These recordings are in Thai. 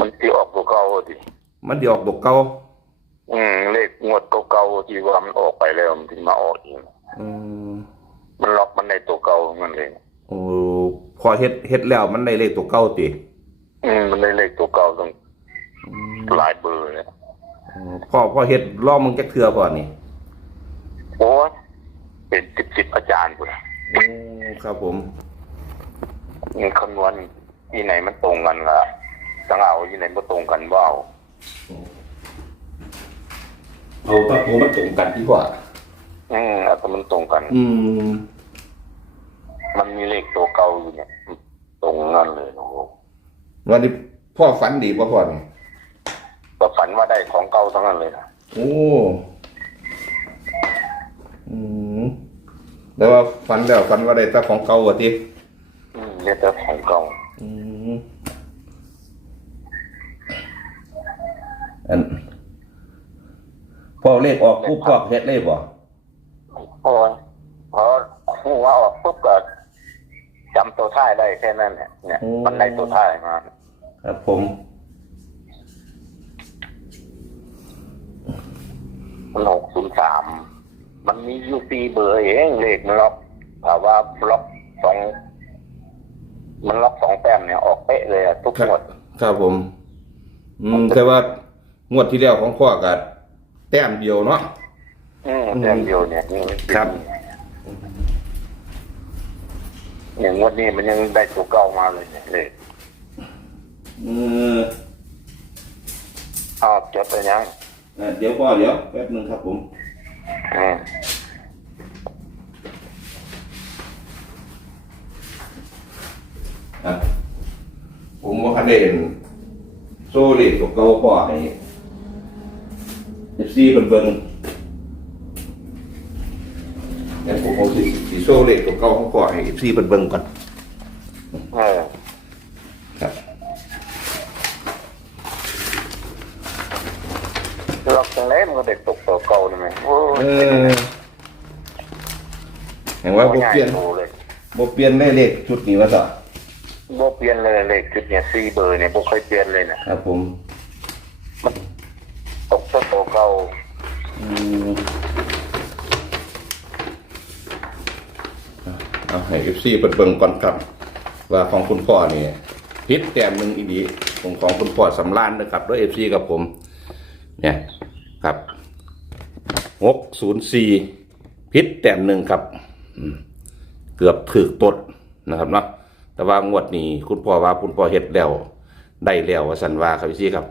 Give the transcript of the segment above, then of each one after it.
มันที่ออกตัวเก่าดิมันสิออกตกเก่าอืมเลขงวดตัวเก่าที่ว่ามันออกไปแล้วมันถึงมาออกอีกอืมมันล็อกมันในตัวเก่ามันเองโอ้พอเฮ็ดเฮ็ดแล้วมันได้เลขตัวเก่าติอืมมันได้เลขตัวเก่าต้องอืมหลายเบอร์เลยอืมพ่อพ่อเฮ็ดลองมึงจักเทื่อพ่อนี่โอ้ยเป็นสิบสิบอาจารย์พุ่นน่ะอืมครับผมนี่คำนวณที่ไหนมันตรงกันล่ะ ต้องเอาที่ไหนมันตรงกันว่าเอาเอาตะโกมันตรงกันดีกว่า อืมเอาแต่มันตรงกัน อืม มันมีเลขตัวเก่าอยู่เนี่ย ตรงนั่นเลยโอ้โหวันนี้พ่อฝันดีป่ะพ่อนี่ก็ฝันว่าได้ของเก่าทั้งนั้นเลยนะโอ้อืมแต่ว่าฝันแล้วฝันว่าได้แต่ของเก่าว่ะติอืมเนี่ยแต่ของเก่าอืม อันพ่อเลขออกปุ๊บพ่อเฮ็ดเลยบ่โอ้ยพอหัวออกปุ๊บก็จำตัวท้ายได้แค่นั้นเนี่ยเนี่ยมันได้ตัวท้ายมาครับผม มันหกศูนย์สาม มันมีอยู่สี่เบอร์เองเลขมันล็อกถามว่าล็อกสองมันล็อกสองแต้มเนี่ยออกเป๊ะเลยอะทุกงวดครับผม อืมแต่ว่า งวดที่แล้วของพ่อก็แต้มเดียวเนาะ อืมแต้มเดียวเนี่ยนี่ครับ อย่างงวดนี้มันยังได้ตัวเก่ามาเลยเนี่ยเลขเอออ้าวจดไปยังเอ่อเดี๋ยวพ่อเดี๋ยวแป๊บหนึงครับผม อืมอะผมว่าคันได้เห็นโซ่เลขตัวเก่าพ่อให้ เอฟซีเพิ่นเบิ่งงั้นผมเอาสิสิโซ่เลขตัวเก่าของพ่อให้เอฟซีเพิ่นเบิ่งก่อนเออครับล็อกตรงไหนมันก็เด็กตกตัวเก่าเลยไหมโอ้ยเออเห็นว่าบ่ง่ายเปลี่ยนโตเลยบ่เปลี่ยนได้เลขชุดนี้ว่าต่อบ่เปลี่ยนเลยเลขจุดเนี่ยสี่เบอร์เนี่ยบ่เคยเปลี่ยนเลยนะครับผมตกตัวตัว เก่าอืมเอาให้ FC เปิดเบิ่งก่อนครับ ว่าของคุณพ่อนี่พิษแต้มหนึ่งอีดีของของคุณพ่อสำรานนะครับด้วย FC กับผม เนี่ยครับหกศูนย์สี่พิษแต้มหนึ่งครับเกือบถึกตดนะครับเนาะแต่ว่างวดนี้คุณพ่อว่าคุณพ่อเฮ็ดแล้วได้แล้วว่าสันว่าครับพี่ครับ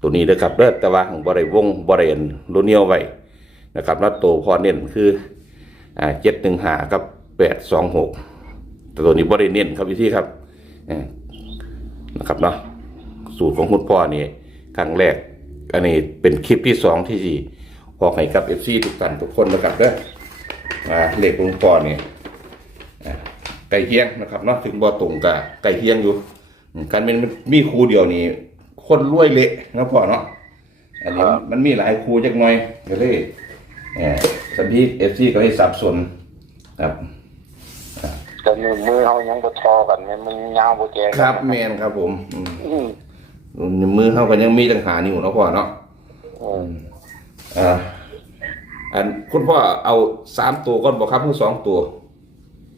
ตัวนี้นะครับเด้อแต่ว่าของบริวงบริเวณโรเนียวไว้นะครับแล้วตัวพอเน้นคือเจ็ดหนึ่งหากับแปดสองหกแต่ตัวนี้บริเน้นครับพี่ที่ครับนะครับเนาะสูตรของคุณพ่อนี่ครั้งแรก อันนี้เป็นคลิปที่สองที่สี่พอกให้กับเอฟซีทุกท่านทุกคนนะครับเด้ออ่าเลขของคุณพ่อนี่ไก่เฮียงนะครับเนาะถึงบ่อตรงกับไก่เฮียงอยู่การเป็นมีครูเดียวนี่ คนรวยเละนะพ่อเนาะอันนี้มันมีหลายครูจักหน่อยก็เลยเออสัมพีเอฟซีก็ให้สับสนครับแต่มือมือเฮายังบ่ทอกันแม่มันยาวบ่แจงครับแมนครับผมอืมอืมมือเขาก็ยังมีตังหานิ้วเนาะพ่อเนาะอืมอ่าอันคุณพ่อเอาสามตัวก่อนบอกครับทั้งสองตัว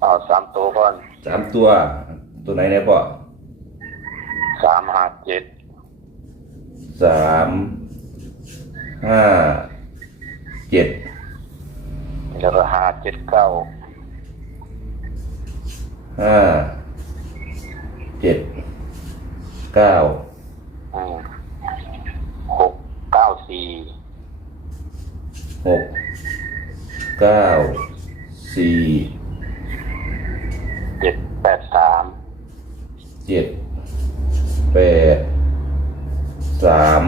เอาสามตัวก่อนสามตัว ตัวไหนเนี่ยพ่อสามห้าเจ็ด สามห้าเจ็ดแล้วก็ห้าเจ็ดเก้าห้าเจ็ดเก้าอืมหกเก้าสี่หกเก้าสี่เจ็ดแปดสามเจ็ดแปด สาม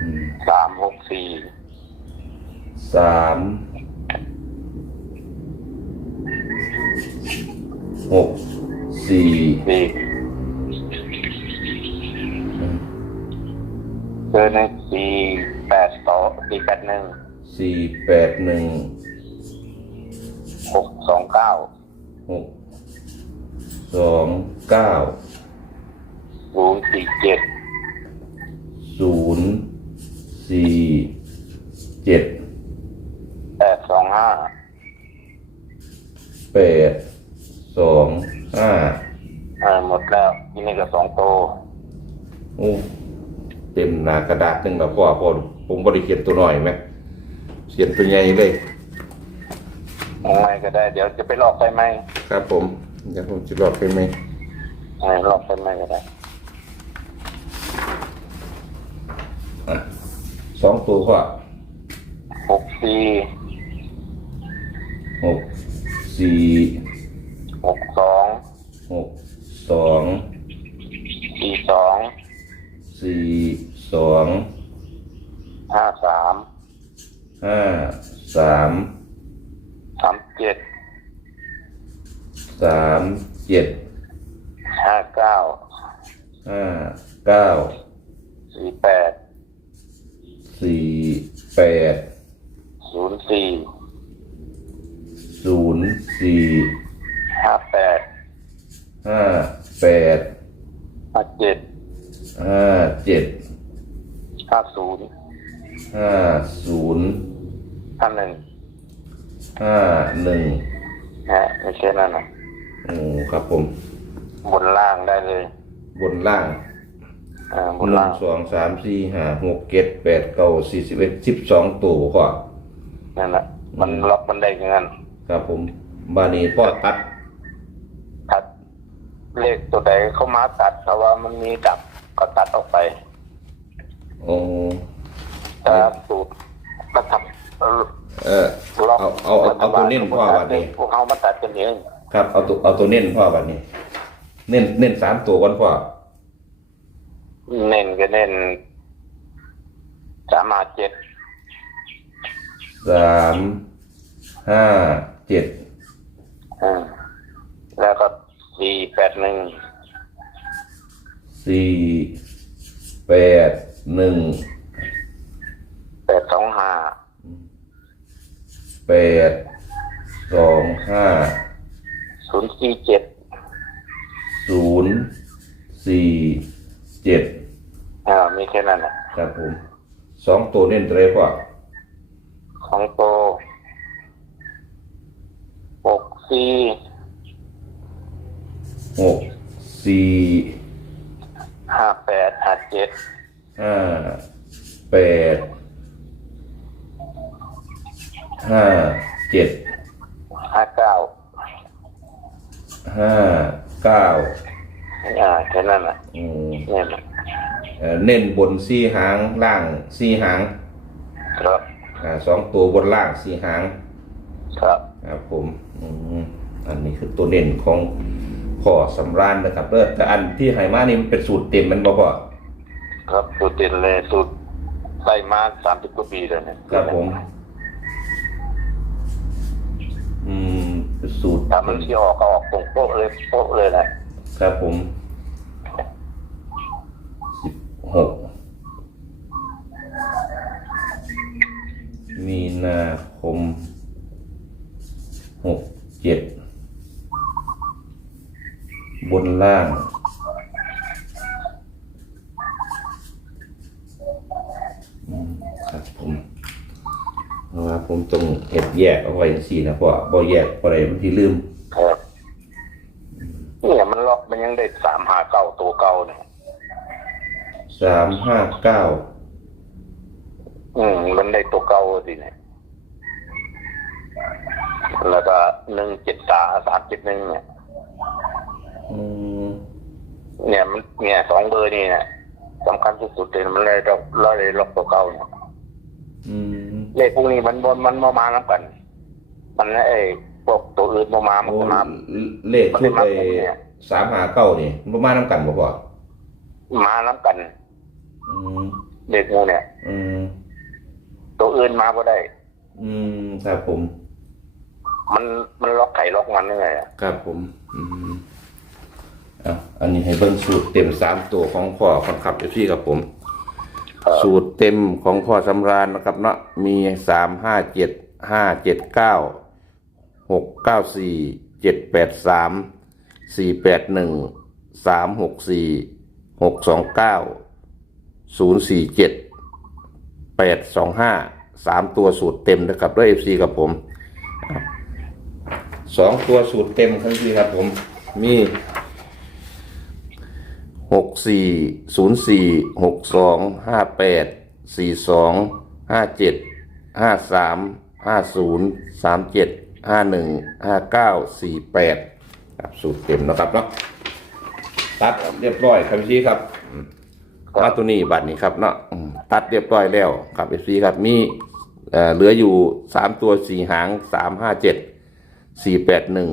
อืมสามหกสี่สามหกสี่สี่เจอในสี่แปดต่อสี่แปดหนึ่งสี่แปดหนึ่งหกสองเก้าหกสสองเก้า ศูนย์สี่เจ็ดศูนย์สี่เจ็ดแปดสองห้าแปดสองห้าเออหมดแล้วที่นี่ก็สองโตโอ้เต็มหนากระดาษหนึ่งแล้วพ่อพ่อผมบริเขียนตัวหน่อยไหมเขียนตัวใหญ่เลย ยังไงก็ได้ เดี๋ยวจะไปลอกไปไหมครับผมเดี๋ยวผมจะบอกเป็นไหมเออลอกไปไหมก็ได้ อะสองตัวพ่อหกสี่หกสี่หกสองหกสองสี่สองสี่สองห้าสามห้าสามสามเจ็ดสามเจ็ดห้าเก้าห้าเก้าสี่แปดสี่ แปดศูนย์สี่ศูนย์สี่ห้าแปดห้าแปดห้าเจ็ดห้าเจ็ดห้าศูนย์ห้าศูนย์ห้าหนึ่งห้าหนึ่งนะไม่ใช่นั่นนะโอ้ครับผม บนล่างได้เลย บนล่าง อ่าบหนนึ่ล่างงสองสามสี่ห้าหกเจ็ดแปดเก้าสี่สิบเอ็ดสิบสองตัวพ่อ นั่นแหละมันล็อกมันได้เงินครับผมบานีพ่อตัดตัดเลขตัวใดเข้ามาตัดเพราะว่ามันมีดับก็ตัดออกไปโอ้แต่สูตรกระทำเอ่อเออล็อกเอาเอาเอาเอาตัวเน้นพ่อวันนี้พวกเขามาตัดกันเองครับเอาตัวเอาตัวเน้นพ่อวันนี้ เน้นเน้นสามตัวก่อนพ่อ เน้นก็เน้นสามห้าเจ็ดสามห้าเจ็ดอ่าแล้วก็สี่แปดหนึ่งสี่แปดหนึ่งแปดสองห้าแปดสองห้าศูนย์สี่เจ็ดศูนย์สี่ เจ็ดอ่ามีแค่นั้นแหละครับผมสองตัวเน้นตัวไหนพ่อของโตหกสี่หกสี่ห้าแปดห้าเจ็ดห้าแปดห้าเจ็ดห้าเก้าห้าเก้า อ่าแค่นั้นแหละอืมเนี่ยนะเอ่อเน้นบนสี่หางล่างสี่หางครับอ่าสองตัวบนล่างสี่หางครับครับผมอืมอันนี้คือตัวเด่นของพ่อสำรานนะครับเด้อแต่อันที่ไหมานี่มันเป็นสูตรเต็มแมันบ่พ่อครับสูตรเด่นเลยสูตรใส่มาสามสิบกว่าปีแล้วเนี่ยครับผม อืมเป็นสูตรถ้ามันที่ออกก็ออกตรงโป๊ะเลยโป๊ะเลยแหละ ครับผมสิบหกมีนาคมหกเจ็ดบนล่างครับผมเพราะว่าผมต้องเห็ดแยกเอาไว้สี่นะเพราะบ่แยกอะไรบางทีลืม ครับเนี่ยมันล็อกมันยัง ได้สามหาเก้าตัวเก่าเนี่ยสามห้าเก้าอืม มันได้ตัวเก่าสิเนี่ยแล้วก็หนึ่งเจ็ดสาสามเจ็ดหนึ่งเนี่ยอืมเนี่ยมันเนี่ยสองเบอร์นี่เนี่ยสำคัญที่สุดเลยมันเลยเราเราเลยล็อกตัวเก่าเนี่ยอืมเลขพวกนี้มันบนมันมามาแล้วกัน มันไอ้พวกตัวอื่นมามามันโอ้จะมาเลขชุดไอ้ สามหาเก้านี่ประมาณน้ำกันบ่พ่อมาแล้วกัน อืมเลขพวกเนี่ย อืมตัวอื่นมาก็ได้ อืมครับผม มันมันล็อกไข่ล็อกมันยังไงอะครับผม อืมอะอันนี้ให้เบิ่งสูตรเต็มสามตัวของพ่อคนขับเอฟซีครับผมสูตรเต็มของพ่อสำราญนะครับเนาะมีสามห้าเจ็ดห้าเจ็ดเก้าหกเก้าสี่เจ็ดแปดสาม สี่แปดหนึ่งสามหกสี่หกสองเก้าศูนย์สี่เจ็ดแปดสองห้าสามตัวสูตรเต็มนะครับด้วยเอฟซีกับผมสองตัวสูตรเต็มครับพี่ครับผมมีหกสี่ศูนย์สี่หกสองห้าแปดสี่สองห้าเจ็ดห้าสามห้าศูนย์สามเจ็ดห้าหนึ่งห้าเก้าสี่แปด ครับสูตรเต็มนะครับเนาะตัดเรียบร้อยครับพี่ครับมาตัวนี้บัตรนี้ครับเนาะตัดเรียบร้อยแล้วครับพี่ครับมีเหลืออยู่สามตัวสี่หางสามห้าเจ็ดสี่แปดหนึ่ง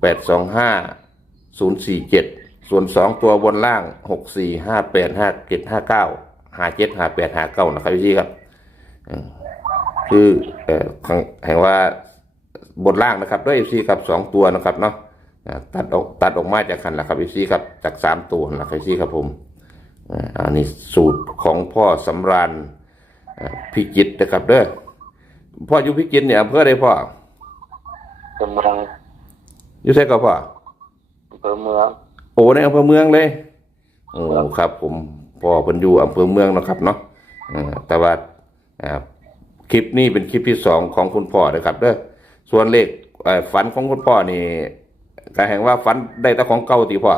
แปดสองห้าศูนย์สี่เจ็ดส่วนสองตัวบนล่างหกสี่ห้าแปดห้าเจ็ดห้าเก้าห้าเจ็ดห้าแปดห้าเก้านะครับพี่ครับคือแห่งว่าบนล่างนะครับด้วย FC ครับสองตัวนะครับเนาะ ตัดออกตัดออกมาจากคันละครับ FC ครับจากสามตัวนะครับ FC ครับผมอ่าอันนี้สูตรของพ่อสำราญอ่าพิจิตรนะครับเด้อพ่ออยู่พิจิตรเนี่ยอำเภอใดพ่ออำเภอเมืองอยู่ไสก็พ่ออำเภอเมืองโอ้ในอำเภอเมืองเลยโอ้ครับ ผมพ่อเพิ่นอยู่อำเภอเมืองเนาะครับเนาะอ่าแต่ว่าอ่าคลิปนี้เป็นคลิปที่สองของคุณพ่อนะครับเด้อส่วนเลขเอ่อฝันของคุณพ่อนี่ ก็แห่งว่าฝันได้แต่ของเก่าติพ่อ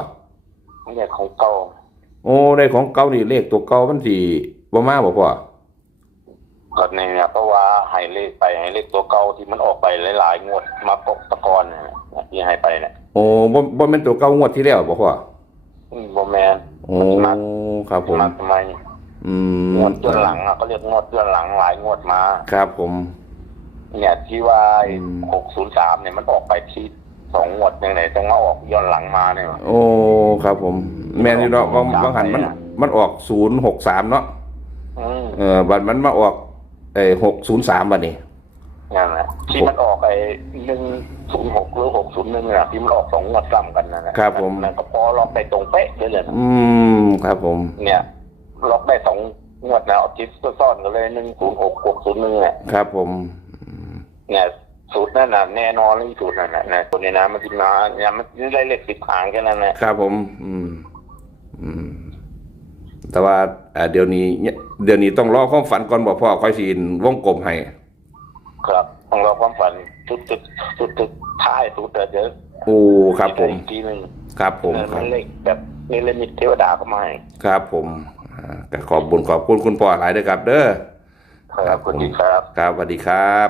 เนี่ยของเก่าโอ้ได้ของเก่านี่เลขตัวเก่ามันสิบ่มาบ่พ่อก็เนี่ยเพราะว่าให้เลขไปให้เลขตัวเก่าที่มันออกไปหลายๆงวดมาปกตะกอนเนี่ยที่ให้ไปเนี่ยโอ้บ่บ่แม่นตัวเก่างวดที่แล้วบ่พ่ออืมโบแมนโอ้ครับผมมาทำไมอืมงวดย้อนหลังอะเขาเรียกงวดย้อนหลังหลายงวดมา ครับผม เนี่ยที่ว่าอืมหกศูนย์สามเนี่ยมันออกไปที่ สองงวดยังไงต้องมาออกย้อนหลังมาเนี่ยโอ้ครับผม แม่นอยู่เนาะบางบางหันมันมันออก063เนาะอืมเออบัตรมันมาออกไอ้หกศูนย์สามบัตนี่นั่นแหละที่มันออกไอ้หนึ่งศูนย์หกหรือหกศูนย์หนึ่งอะที่มันออกสองงวดซ้ำกันนั่นแหละครับผมนั่นก็พอล็อกได้ตรงเป๊ะเลยเลยนะอืมครับผม เนี่ยล็อกได้สองงวดนะเอาจิ๊บซ่อนกันเลยหนึ่งศูนย์หกหกศูนย์หนึ่งเนี่ยครับผมเนี่ย สูตรนั่นน่ะแน่นอนเลยสูตรนั่นน่ะนะตัวนี้นะมันกินมาเนี่ยมันได้เลขสิบหางแค่นั้นแหละครับผม อืม อืม แต่ว่าอ่าเดี๋ยวนี้เนี่ยเดี๋ยวนี้ต้องรอความฝันก่อนบอกพ่อค่อยสิวงกลมให้ ครับของเราความฝันสุดสุดสุดสุดท้ายสุดเดี๋ยวโอ้ครับผม อีกทีหนึ่งครับผมคมัรับ นเลขแบบนี่เลมิตเทวดาก็มาให้ครับผมอ่าก็ขอบบุญขอบคุณคุณพ่อหลายด้วยครับ เด้อ ครับคุณดีครับ ครับสวัสดีครับ